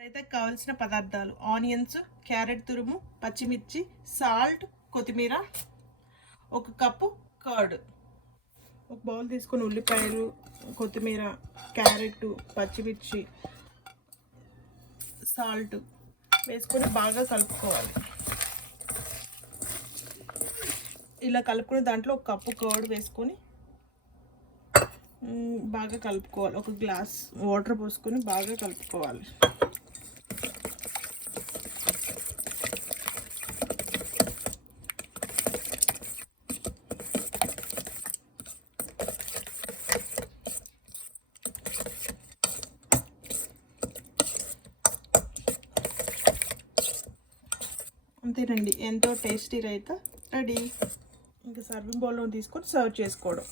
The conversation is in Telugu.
రైతాకు కావాల్సిన పదార్థాలు: ఆనియన్స్, క్యారెట్ తురుము, పచ్చిమిర్చి, సాల్ట్, కొత్తిమీర, 1 కప్పు కర్డ్. ఒక బౌల్ తీసుకొని ఉల్లిపాయలు, కొత్తిమీర, క్యారెట్, పచ్చిమిర్చి, సాల్ట్ వేసుకొని బాగా కలుపుకోవాలి. ఇలా కలుపుకుని దాంట్లో 1 కప్పు కర్డ్ వేసుకొని బాగా కలుపుకోవాలి. 1 గ్లాస్ వాటర్ పోసుకొని బాగా కలుపుకోవాలి. అంతేనండి, ఎంతో టేస్టీ రైతా రెడీ. ఇంకా సర్వింగ్ బౌల్లో తీసుకొని సర్వ్ చేసుకోవడం.